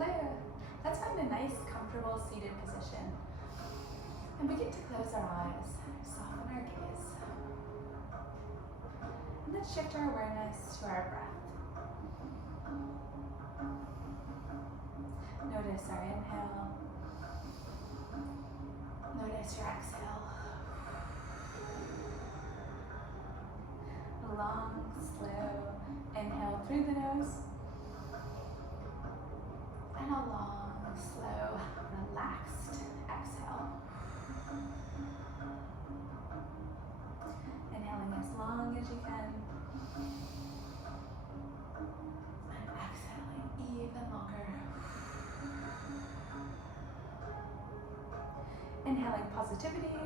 Hello. Let's find a nice, comfortable seated position and begin to close our eyes, soften our gaze. And let's shift our awareness to our breath. Notice our inhale. Notice your exhale. A long, slow inhale through the nose. And a long, slow, relaxed exhale. Inhaling as long as you can. And exhaling even longer. Inhaling positivity.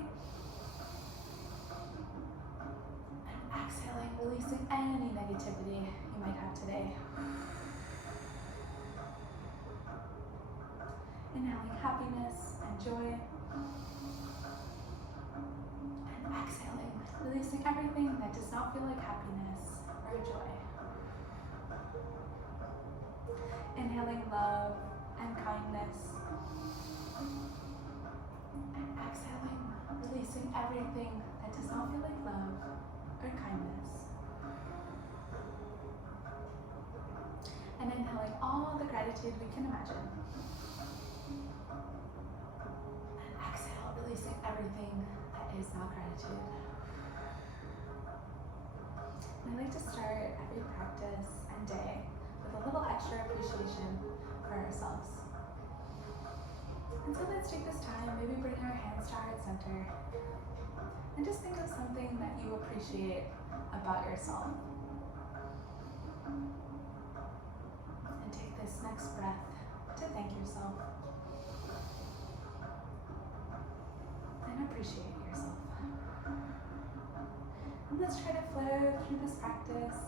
And exhaling, releasing any negativity you might have today. Inhaling happiness and joy. And exhaling, releasing everything that does not feel like happiness or joy. Inhaling love and kindness. And exhaling, releasing everything that does not feel like love or kindness. And inhaling all the gratitude we can imagine. And exhale, releasing everything that is not gratitude. And I like to start every practice and day with a little extra appreciation for ourselves. And so let's take this time, maybe bring our hands to our heart center, and just think of something that you appreciate about yourself. And take this next breath to thank yourself and appreciate yourself. And let's try to flow through this practice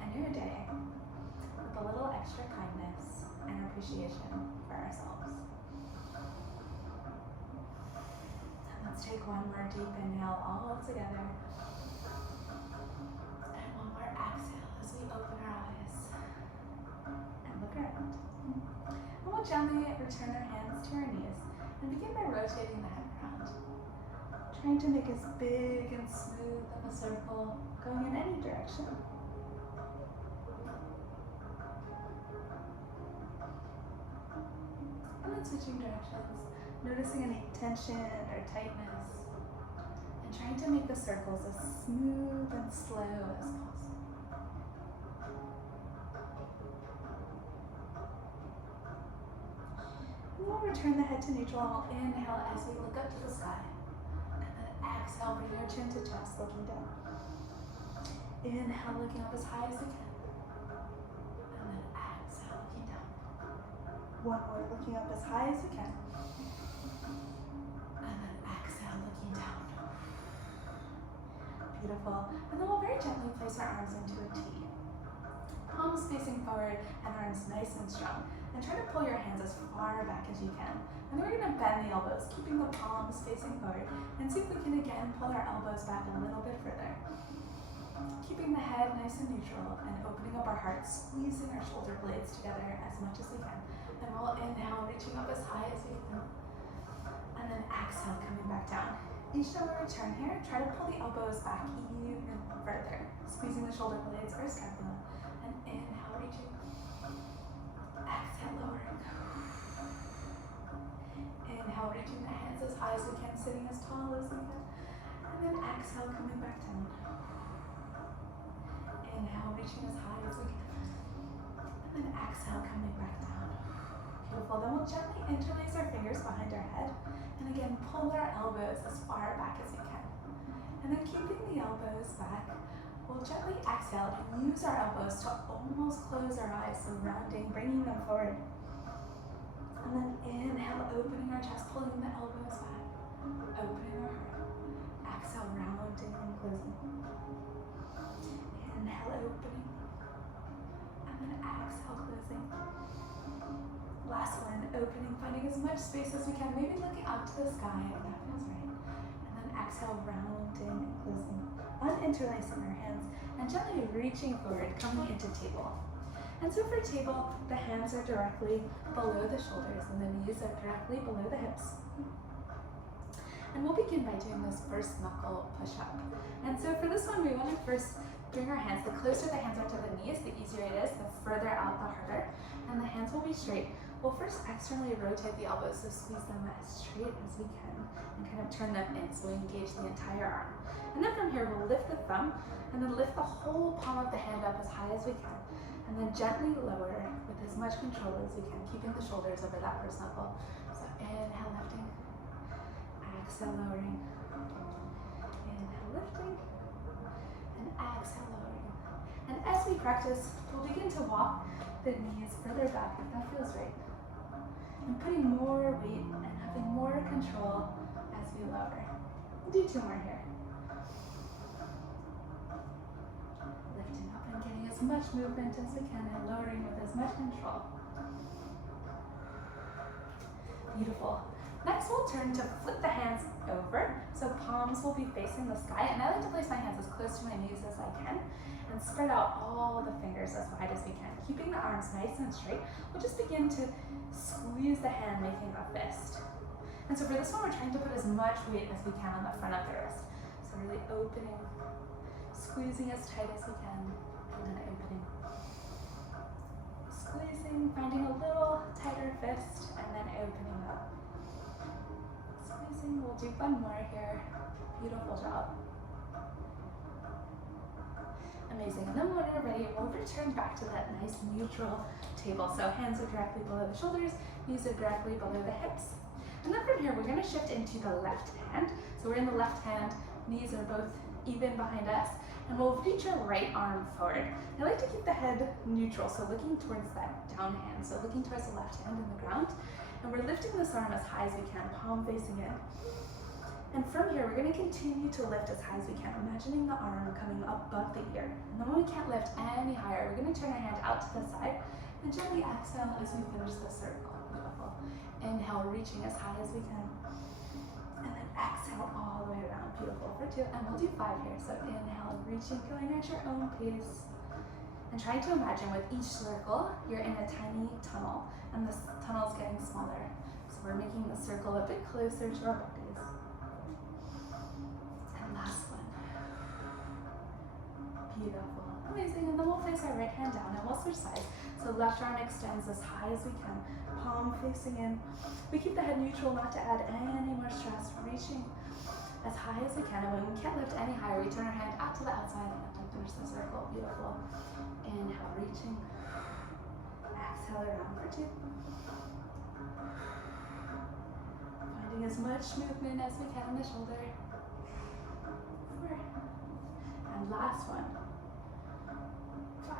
and your day with a little extra kindness and appreciation for ourselves. Let's take one more deep inhale all together. And one more exhale as we open our eyes and look around. And we'll gently return our hands to our knees and begin by rotating the head around. Trying to make as big and smooth of a circle going in any direction. And then switching directions. Noticing any tension or tightness, and trying to make the circles as smooth and slow as possible. And we'll return the head to neutral. We'll inhale as we look up to the sky, and then exhale, bring our chin to chest, looking down. Inhale, looking up as high as we can, and then exhale, looking down. One more, looking up as high as we can. Beautiful. And then we'll very gently place our arms into a T. Palms facing forward and arms nice and strong. And try to pull your hands as far back as you can. And then we're going to bend the elbows, keeping the palms facing forward. And see if we can again pull our elbows back a little bit further. Keeping the head nice and neutral and opening up our heart, squeezing our shoulder blades together as much as we can. And we'll inhale, reaching up as high as we can. And then exhale, coming back down. Each time we return here, try to pull the elbows back even further, squeezing the shoulder blades or scapula. And inhale, reaching. Exhale, lowering. Inhale, reaching the hands as high as we can, sitting as tall as we can. And then exhale, coming back down. Inhale, reaching as high as we can. And then exhale, coming back down. Beautiful. Then we'll gently interlace our fingers behind our head. And again, pull our elbows as far back as we can. And then keeping the elbows back, we'll gently exhale and use our elbows to almost close our eyes, so rounding, bringing them forward. And then inhale, opening our chest, pulling the elbows back, opening our heart. Exhale, rounding and closing. Inhale, opening. And then exhale, closing. Last one, opening, finding as much space as we can, maybe looking up to the sky if that feels right. And then exhale, rounding and closing. Uninterlacing our hands and gently reaching forward, coming into table. And so for table, the hands are directly below the shoulders and the knees are directly below the hips. And we'll begin by doing this first knuckle push-up. And so for this one, we want to first bring our hands, the closer the hands are to the knees, the easier it is, the further out, the harder. And the hands will be straight. We'll first externally rotate the elbows, so squeeze them as straight as we can and kind of turn them in so we engage the entire arm. And then from here, we'll lift the thumb and then lift the whole palm of the hand up as high as we can. And then gently lower with as much control as we can, keeping the shoulders over that first knuckle. So inhale, lifting. Exhale, lowering. Inhale, lifting. And exhale, lowering. And as we practice, we'll begin to walk the knees further back if that feels right. And putting more weight and having more control as we lower. We'll do 2 more here. Lifting up and getting as much movement as we can and lowering with as much control. Beautiful. Next, we'll turn to flip the hands over. So palms will be facing the sky, and I like to place my hands as close to my knees as I can and spread out all the fingers as wide as we can. Keeping the arms nice and straight, we'll just begin to squeeze the hand, making a fist. And so for this one, we're trying to put as much weight as we can on the front of the wrist. So really opening, squeezing as tight as we can, and then opening. Squeezing, finding a little tighter fist, and then opening up. Squeezing, we'll do 1 more here. Beautiful job. Amazing. And then when we're ready, we'll return back to that nice neutral table. So hands are directly below the shoulders, knees are directly below the hips. And then from here, we're going to shift into the left hand. So we're in the left hand, knees are both even behind us, and we'll reach our right arm forward. I like to keep the head neutral, so looking towards that down hand, so looking towards the left hand in the ground. And we're lifting this arm as high as we can, palm facing in. And from here, we're going to continue to lift as high as we can, imagining the arm coming above the ear. And then when we can't lift any higher, we're going to turn our hand out to the side and gently exhale as we finish the circle. Beautiful. Inhale, reaching as high as we can. And then exhale all the way around. Beautiful. For 2, and we'll do 5 here. So inhale, reaching, going at your own pace. And trying to imagine with each circle, you're in a tiny tunnel, and this tunnel is getting smaller. So we're making the circle a bit closer to our bodies. And last one. Beautiful. Amazing. And then we'll place our right hand down and we'll switch sides. So left arm extends as high as we can, palm facing in. We keep the head neutral not to add any more stress, reaching as high as we can. And when we can't lift any higher, we turn our hand out to the outside and finish the circle. Beautiful. Inhale, reaching. Exhale around for 2. Finding as much movement as we can in the shoulder. 4. And last one. 5.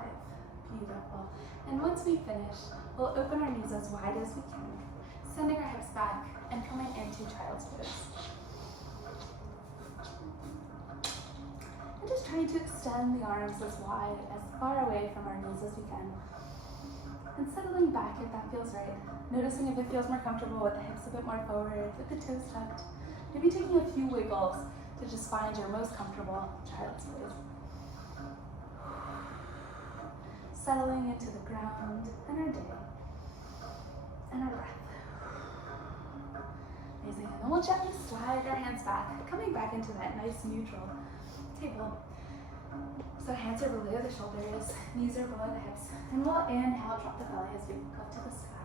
Beautiful. And once we finish, we'll open our knees as wide as we can, sending our hips back and coming into child's pose. And just trying to extend the arms as wide, as far away from our knees as we can. And settling back if that feels right. Noticing if it feels more comfortable with the hips a bit more forward, with the toes tucked. Maybe taking a few wiggles to just find your most comfortable child's pose. Settling into the ground and our day. And our breath. Amazing. And then we'll gently slide our hands back, coming back into that nice neutral table. So hands are below the shoulders, knees are below the hips. And we'll inhale, drop the belly as we look up to the sky.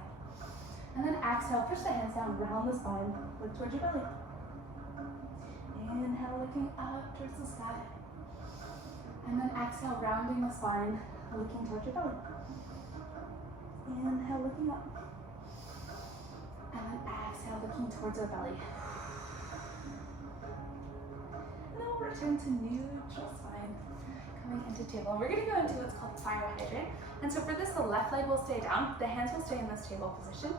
And then exhale, push the hands down, round the spine, look towards your belly. Inhale, looking up towards the sky. And then exhale, rounding the spine, looking towards your belly. Inhale, looking up. And then exhale, looking towards our belly. And then we'll return to neutral spine, coming into table. We're going to go into what's called fire hydrant. And so for this, the left leg will stay down, the hands will stay in this table position.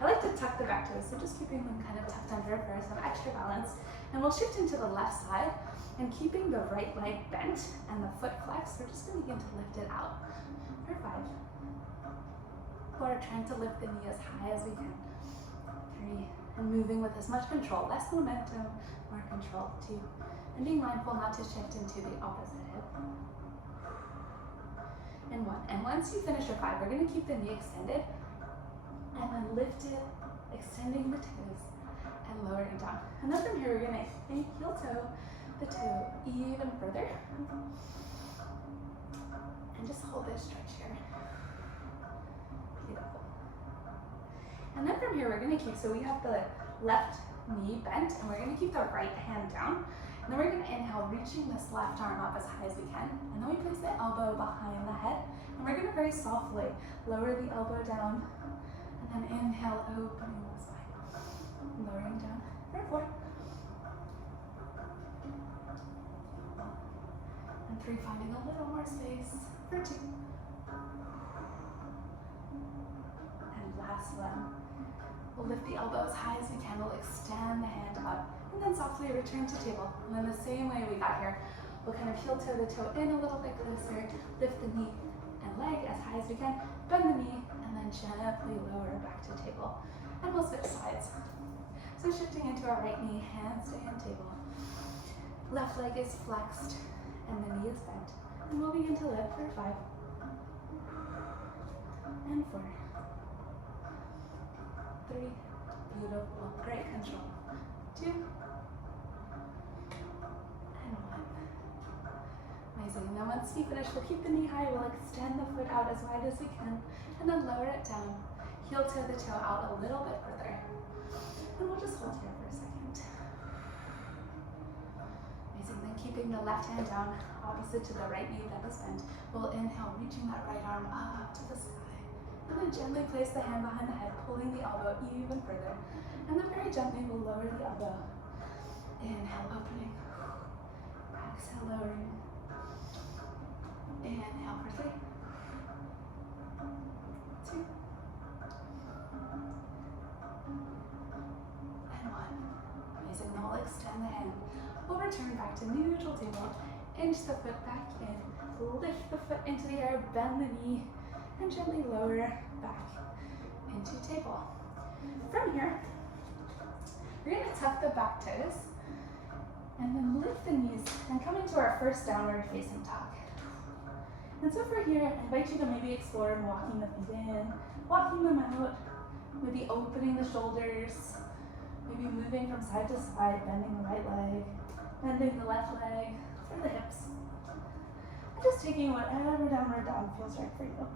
I like to tuck the back toes, so just keeping them kind of tucked under for some extra balance. And we'll shift into the left side, and keeping the right leg bent and the foot flexed, we're just going to begin to lift it out for 5. 4, trying to lift the knee as high as we can. 3, and moving with as much control, less momentum, more control. 2, and being mindful not to shift into the opposite hip. and 1. And once you finish your 5, we're going to keep the knee extended and then lift it, extending the toes and lowering down. And then from here, we're going to heel toe the toe even further. And just hold this stretch here. Beautiful. And then from here, we're going to keep, so we have the left knee bent, and we're going to keep the right hand down. And then we're going to inhale, reaching this left arm up as high as we can. And then we place the elbow behind the head. And we're going to very softly lower the elbow down. And then inhale, opening the spine. Lowering down for 4. And 3, finding a little more space for 2. And last one. We'll lift the elbow as high as we can. We'll extend the hand up. And then softly return to table. And then the same way we got here, we'll kind of heel toe the toe in a little bit closer, lift the knee and leg as high as we can, bend the knee, and then gently lower back to table. And we'll switch sides. So shifting into our right knee, hands stay on table. Left leg is flexed, and the knee is bent. And we'll begin to lift for 5. And 4. 3. Beautiful. Great control. 2. And 1. Amazing. And then once we finish, we'll keep the knee high. We'll extend the foot out as wide as we can. And then lower it down. Heel toe the toe out a little bit further. And we'll just hold here for a second. Amazing. Then keeping the left hand down, opposite to the right knee that is bent. We'll inhale, reaching that right arm up to the sky. And then gently place the hand behind the head, pulling the elbow even further. And then very gently we'll lower the elbow. Inhale, opening. Exhale, lowering. Inhale for 3. 2. And 1. Amazing. Then we'll extend the hand. We'll return back to neutral table. Inch the foot back in. Lift the foot into the air, bend the knee, and gently lower back into table. From here, we're going to tuck the back toes and then lift the knees and come into our first downward facing dog. And so for here, I invite you to maybe explore walking the feet in, walking them out, maybe opening the shoulders, maybe moving from side to side, bending the right leg, bending the left leg for the hips. And just taking whatever downward dog feels right for you.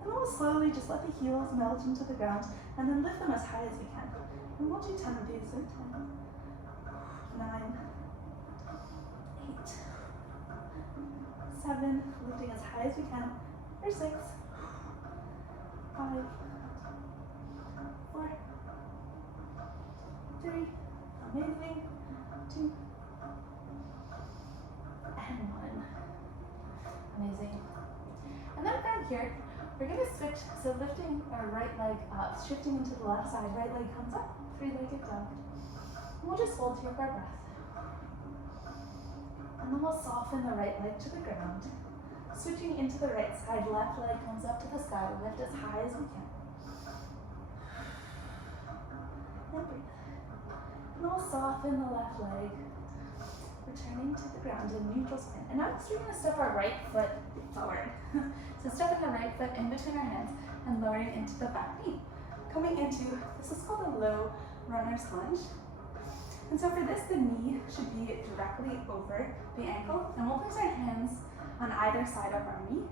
And then we'll slowly just let the heels melt into the ground and then lift them as high as we can. And we'll do 10 of these. So 10, 9, 8, 7, lifting as high as we can. For 6, 5, 4, 3, amazing, 2, and 1. Amazing. And then from here, we're going to switch, so lifting our right leg up, shifting into the left side, right leg comes up, 3-legged dog. And we'll just hold here for our breath. And then we'll soften the right leg to the ground. Switching into the right side, left leg comes up to the sky, lift as high as we can. And breathe. And we'll soften the left leg, returning to the ground in neutral spin. And next we're going to step our right foot forward. So stepping the right foot in between our hands and lowering into the back knee. Coming into, this is called a low runner's lunge. And so for this, the knee should be directly over the ankle. And we'll place our hands on either side of our knee.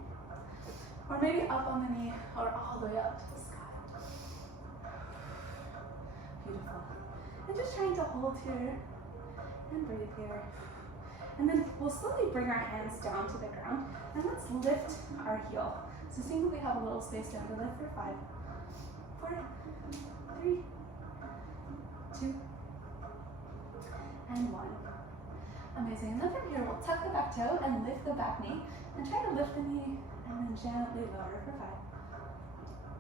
Or maybe up on the knee or all the way up to the sky. Beautiful. And just trying to hold here and breathe here. And then we'll slowly bring our hands down to the ground and let's lift our heel. So seeing we have a little space down to lift for 5, 4, 3, 2, and 1. Amazing. And then from here, we'll tuck the back toe and lift the back knee and try to lift the knee and then gently lower for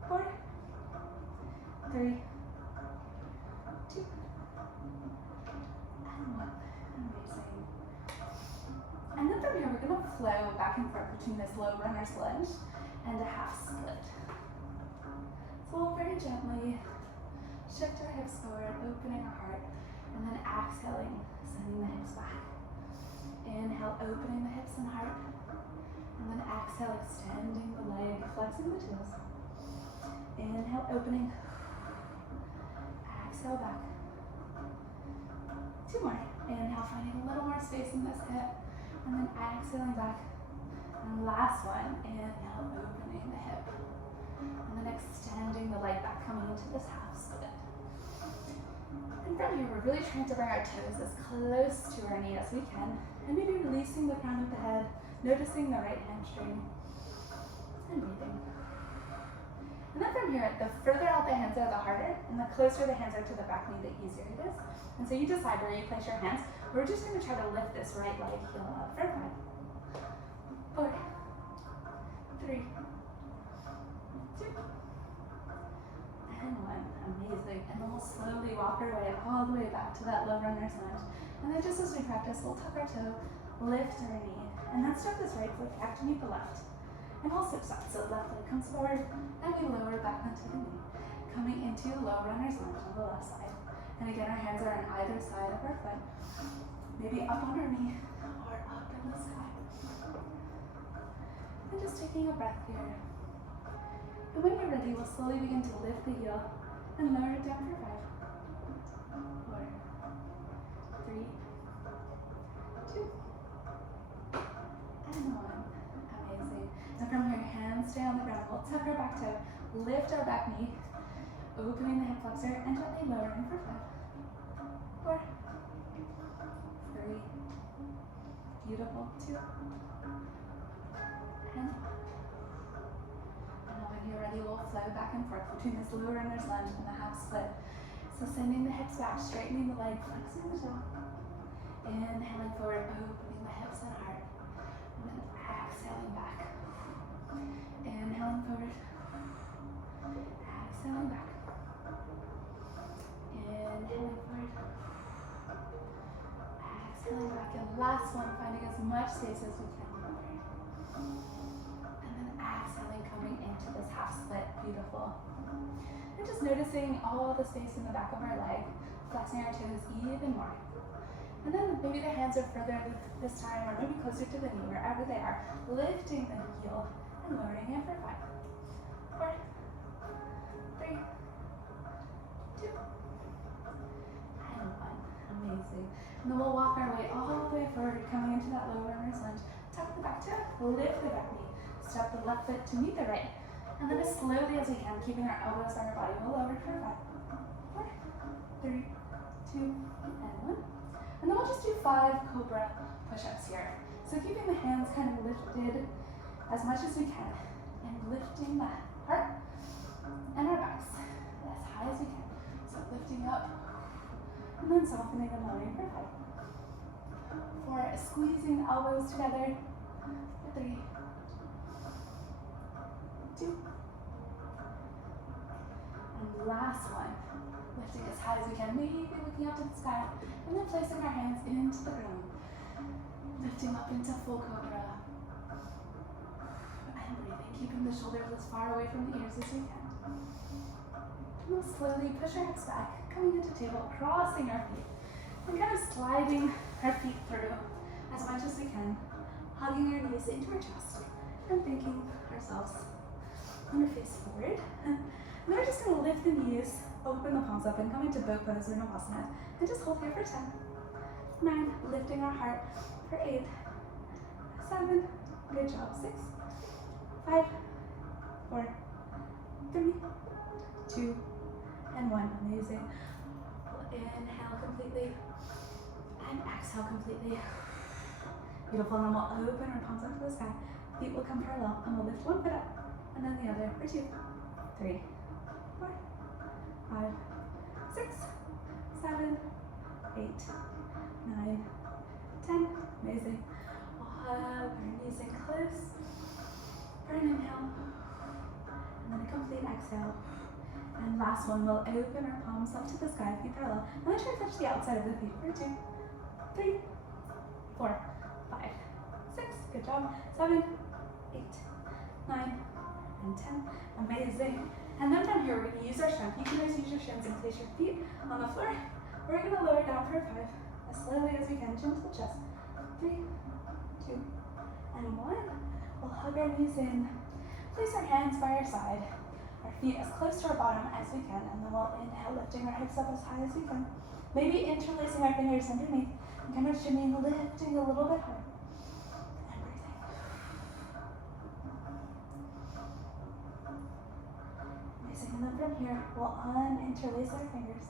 5, 4, 3, 2, and 1. Amazing. And then from here, we're going to flow back and forth between this low runner's lunge and a half split. So we'll very gently shift our hips forward, opening our heart, and then exhaling, sending the hips back. Inhale, opening the hips and heart. And then exhale, extending the leg, flexing the toes. Inhale, opening. Exhale, back. 2 more. Inhale, finding a little more space in this hip. And then exhaling back. And last one, inhale, opening the hip. And then extending the leg back, coming into this half split. And from here, we're really trying to bring our toes as close to our knee as we can. And maybe releasing the crown of the head, noticing the right hamstring. And breathing. And then from here, the further out the hands are, the harder. And the closer the hands are to the back knee, the easier it is. And so you decide where you place your hands. We're just going to try to lift this right leg heel up for 5, 4, 3, 2, and 1. Amazing. And then we'll slowly walk our way all the way back to that low runner's lunge. And then just as we practice, we'll tuck our toe, lift our knee, and then step this right foot back to meet the left. And we'll switch sides. So left leg comes forward, and we lower back onto the knee, coming into low runner's lunge on the left side. And again, our hands are on either side of our foot, maybe up on our knee or up in the sky. And just taking a breath here. And when you're ready, we'll slowly begin to lift the heel and lower it down for 5, 4, 3, 2, and 1. Amazing. And from here, hands stay on the ground. We'll tuck our back toe, lift our back knee, opening the hip flexor, and gently lowering for 5, 4, 3, beautiful, 2, and 1. And when you're ready, we'll flow back and forth between this low runner's lunge and the half split. So sending the hips back, straightening the leg, flexing the jaw. Inhaling forward, opening the hips and heart. And then exhaling back. Inhaling forward. Exhaling back. Inhaling forward. Exhaling back. And last one, finding as much space as we can. And then exhaling, coming into this half split. Beautiful. And just noticing all the space in the back of our leg, flexing our toes even more. And then maybe the hands are further this time, or maybe closer to the knee, wherever they are. Lifting the heel and lowering it for 5, 4, 3, 2, and 1. Amazing. And then we'll walk our way all the way forward, coming into that low runner's lunge. Tuck the back toe, lift the back knee, step the left foot to meet the right. And then as slowly as we can, keeping our elbows on our body, we'll lower for 5, 4, 3, 2, and 1. And then we'll just do 5 Cobra push-ups here. So keeping the hands kind of lifted as much as we can, and lifting the heart and our backs as high as we can. So lifting up, and then softening and lowering for 5, 4, squeezing the elbows together, 3, 2, and last one, lifting as high as we can, maybe looking up to the sky, and then placing our hands into the ground, lifting up into full Cobra, and breathing, keeping the shoulders as far away from the ears as we can. And we'll slowly push our hips back, coming into table, crossing our feet, and kind of sliding our feet through as much as we can, hugging our knees into our chest, and thanking ourselves. I'm going to face forward, and then we're just going to lift the knees, open the palms up, and come into boat pose or navasana, and just hold here for 10, 9, lifting our heart for 8, 7, good job, 6, 5, 4, 3, 2, and 1, amazing. We'll inhale completely, and exhale completely. Beautiful, and then we'll open our palms up to the sky, feet will come parallel, and we'll lift one foot up, and then the other for 2, 3, 4, 5, 6, 7, 8, 9, 10. Amazing. We'll hug our knees in close for an inhale, and then a complete exhale. And last one, we'll open our palms up to the sky, feet parallel, and then try to touch the outside of the feet for 2, 3, 4, 5, 6. Good job. 7, 8, 9, and 10. Amazing. And then from here, we're going to use our strength. You can always use your shins and place your feet on the floor. We're going to lower down for 5, as slowly as we can, chin to the chest. 3, 2, and 1. We'll hug our knees in. Place our hands by our side, our feet as close to our bottom as we can, and then we'll inhale, lifting our hips up as high as we can. Maybe interlacing our fingers underneath and kind of shimmying, lifting a little bit higher. And breathing. Amazing. And then from here, we'll uninterlace our fingers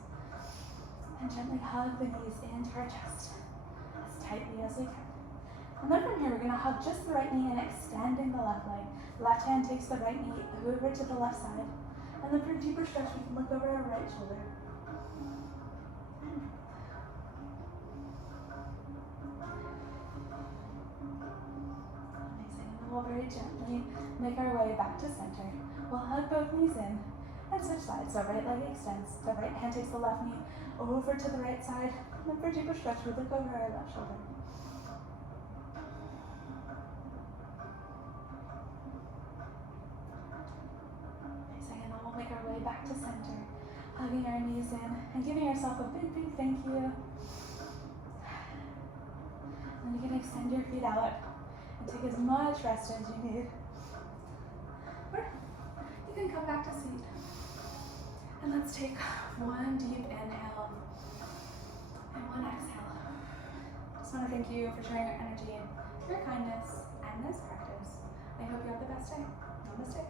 and gently hug the knees into our chest as tightly as we can. And then from here, we're going to hug just the right knee and extending the left leg. Left hand takes the right knee over to the left side. And then for a deeper stretch, we can look over our right shoulder. Amazing. And then we'll very gently make our way back to center. We'll hug both knees in and switch sides. So right leg extends. The right hand takes the left knee over to the right side. And then for a deeper stretch, we look over our left shoulder. Make our way back to center, hugging our knees in and giving yourself a big, big thank you. And then you can extend your feet out and take as much rest as you need. Or you can come back to seat. And let's take one deep inhale and one exhale. I just want to thank you for sharing your energy, your kindness, and this practice. I hope you have the best day. Namaste.